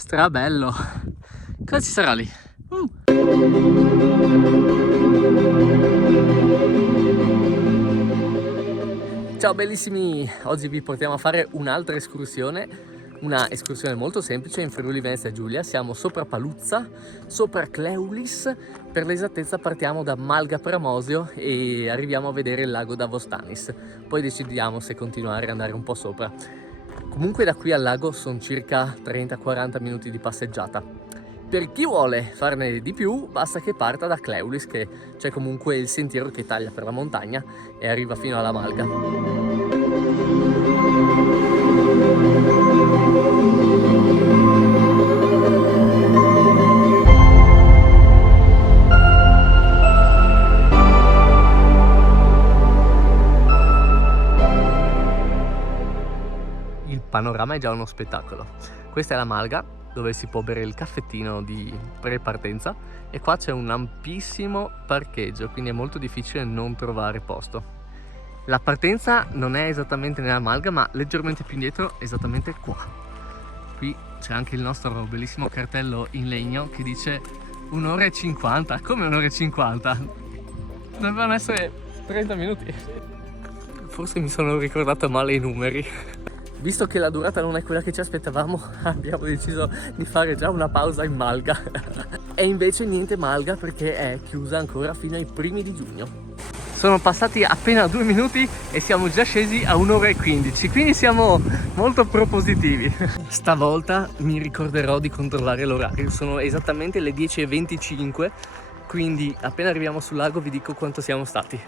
Strabello. Cosa ci sarà lì? Ciao bellissimi! Oggi vi portiamo a fare un'altra escursione. Una escursione molto semplice in Friuli Venezia Giulia. Siamo sopra Paluzza, sopra Cleulis. Per l'esattezza partiamo da Malga Pramosio e arriviamo a vedere il lago d'Avostanis. Poi decidiamo se continuare ad andare un po' sopra. Comunque da qui al lago sono circa 30-40 minuti di passeggiata. Per chi vuole farne di più basta che parta da Cleulis, che c'è comunque il sentiero che taglia per la montagna e arriva fino alla Malga. Il panorama è già uno spettacolo. Questa è la Malga, dove si può bere il caffettino di pre-partenza, e qua c'è un ampissimo parcheggio, quindi è molto difficile non trovare posto. La partenza non è esattamente nella Malga, ma leggermente più indietro, esattamente qua. Qui c'è anche il nostro bellissimo cartello in legno che dice 1 ora e 50. Come 1 ora e 50? Dovevano essere 30 minuti. Forse mi sono ricordato male i numeri. Visto che la durata non è quella che ci aspettavamo, abbiamo deciso di fare già una pausa in Malga. E invece niente Malga, perché è chiusa ancora fino ai primi di giugno. Sono passati appena 2 minuti e siamo già scesi a 1 ora e 15, quindi siamo molto propositivi. Stavolta mi ricorderò di controllare l'orario, sono esattamente le 10:25, quindi appena arriviamo sul lago vi dico quanto siamo stati.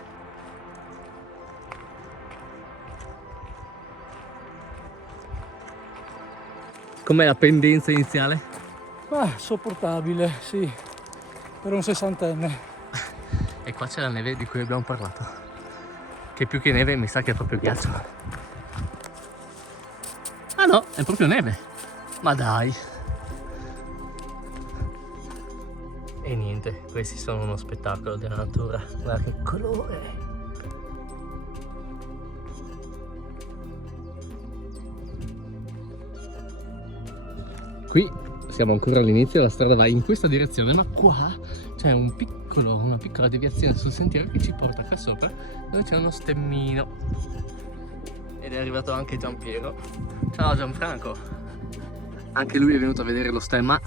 Com'è la pendenza iniziale? Sopportabile, sì, per un sessantenne. E qua c'è la neve di cui abbiamo parlato, che più che neve mi sa che è proprio ghiaccio. Ah no, è proprio neve, ma dai. E niente, questi sono uno spettacolo della natura, guarda che colore. Qui siamo ancora all'inizio, la strada va in questa direzione, ma qua c'è una piccola deviazione sul sentiero che ci porta qua sopra, dove c'è uno stemmino. Ed è arrivato anche Giampiero. Ciao Gianfranco! Anche lui è venuto a vedere lo stemma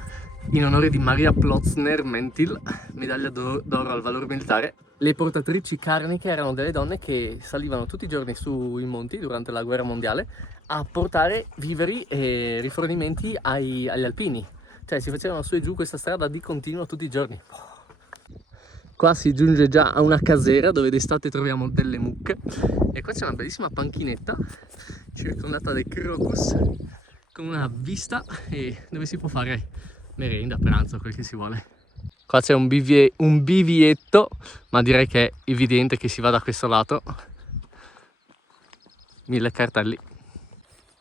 in onore di Maria Plotzner-Mentil, medaglia d'oro al valor militare. Le portatrici carniche erano delle donne che salivano tutti i giorni sui monti durante la guerra mondiale a portare viveri e rifornimenti agli alpini. Cioè si facevano su e giù questa strada di continuo tutti i giorni. Qua si giunge già a una casera dove d'estate troviamo delle mucche, e qua c'è una bellissima panchinetta circondata dai crocus con una vista e dove si può fare merenda, pranzo, quel che si vuole. Qua c'è un bivietto, ma direi che è evidente che si va da questo lato. 1000 cartelli.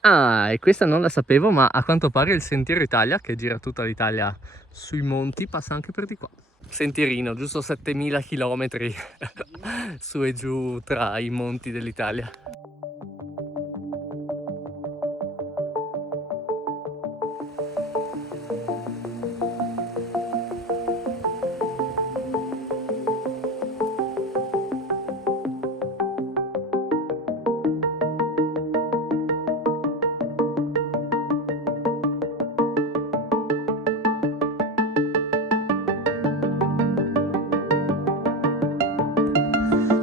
Ah, e questa non la sapevo, ma a quanto pare il Sentiero Italia, che gira tutta l'Italia sui monti, passa anche per di qua. Sentierino, giusto 7000 km su e giù tra i monti dell'Italia.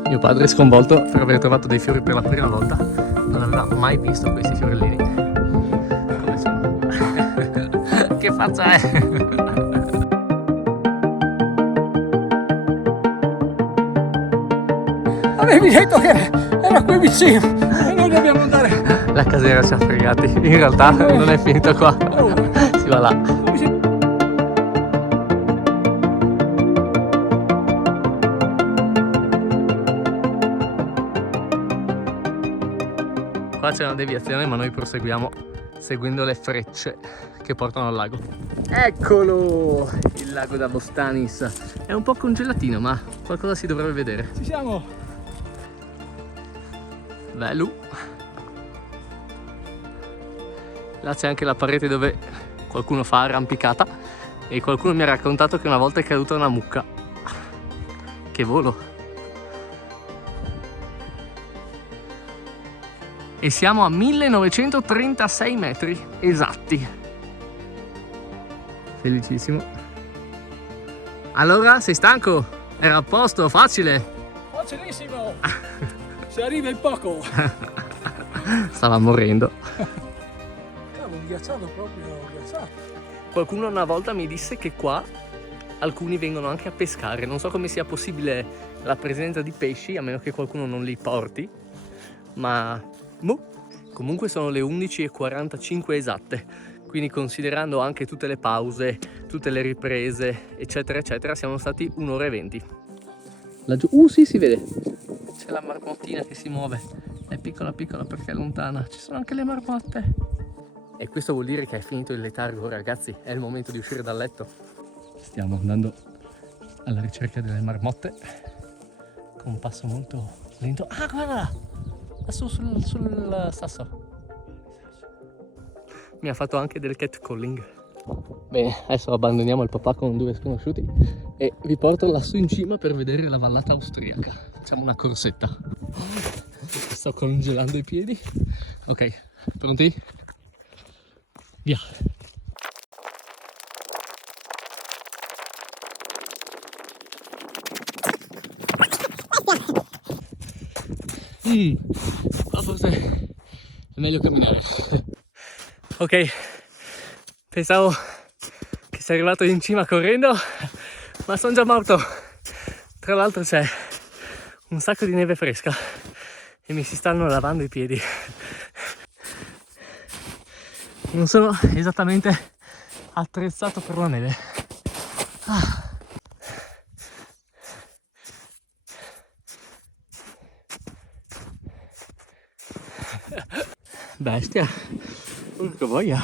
Mio padre è sconvolto per aver trovato dei fiori per la prima volta, non aveva mai visto questi fiorellini. Come sono? Che faccia è? Avevi detto che era qui vicino e noi dobbiamo andare. La casera ci ha fregati, in realtà non è finita qua, si va là. Qua c'è una deviazione, ma noi proseguiamo seguendo le frecce che portano al lago. Eccolo! Il lago d'Avostanis. È un po' congelatino, ma qualcosa si dovrebbe vedere. Ci siamo! Bello! Là c'è anche la parete dove qualcuno fa arrampicata e qualcuno mi ha raccontato che una volta è caduta una mucca. Che volo! E siamo a 1936 metri esatti. Felicissimo. Allora, sei stanco? Era a posto, facile. Facilissimo! Se arriva in poco! Stava morendo. Cavolo, un ghiacciato proprio ghiacciato. Qualcuno una volta mi disse che qua alcuni vengono anche a pescare. Non so come sia possibile la presenza di pesci, a meno che qualcuno non li porti. Ma comunque sono le 11:45 esatte. Quindi considerando anche tutte le pause, tutte le riprese, eccetera, eccetera, siamo stati 1 ora e 20. Laggiù, sì, si vede. C'è la marmottina che si muove. È piccola piccola perché è lontana. Ci sono anche le marmotte. E questo vuol dire che è finito il letargo, ragazzi. È il momento di uscire dal letto. Stiamo andando alla ricerca delle marmotte con un passo molto lento. Ah, guarda! Lassù sul sasso. Mi ha fatto anche del catcalling. Bene, adesso abbandoniamo il papà con 2 sconosciuti e vi porto lassù in cima per vedere la vallata austriaca. Facciamo una corsetta. Sto congelando i piedi. Ok, pronti? Via! Ma forse è meglio camminare. Ok, pensavo che sei arrivato in cima correndo, ma sono già morto. Tra l'altro c'è un sacco di neve fresca e mi si stanno lavando i piedi. Non sono esattamente attrezzato per la neve. Bestia, porca voglia.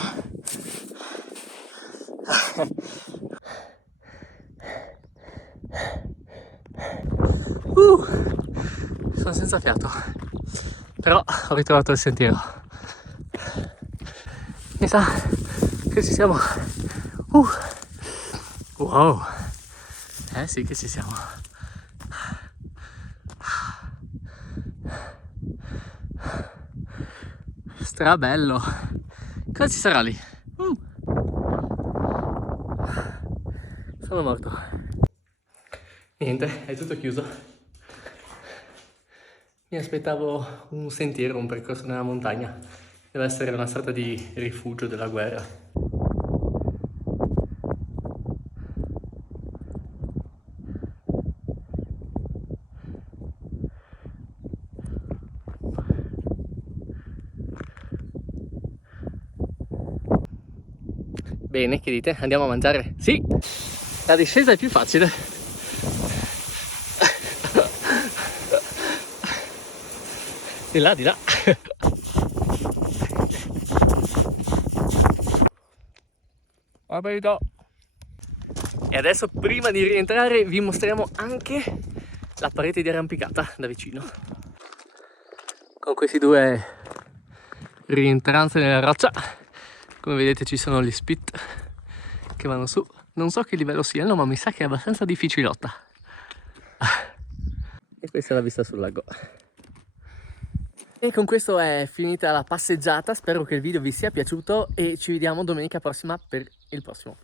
Sono senza fiato, però ho ritrovato il sentiero. Mi sa che ci siamo. Wow, sì che ci siamo. Strabello. Cosa ci sarà lì? Sono morto. Niente, è tutto chiuso. Mi aspettavo un sentiero, un percorso nella montagna. Deve essere una sorta di rifugio della guerra. Bene, che dite? Andiamo a mangiare? Sì! La discesa è più facile. Di là, di là. E adesso, prima di rientrare, vi mostriamo anche la parete di arrampicata da vicino. Con questi 2 rientranze nella roccia. Come vedete ci sono gli spit che vanno su. Non so che livello siano, ma mi sa che è abbastanza difficilotta. E questa è la vista sul lago. E con questo è finita la passeggiata. Spero che il video vi sia piaciuto e ci vediamo domenica prossima per il prossimo.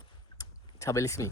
Ciao bellissimi!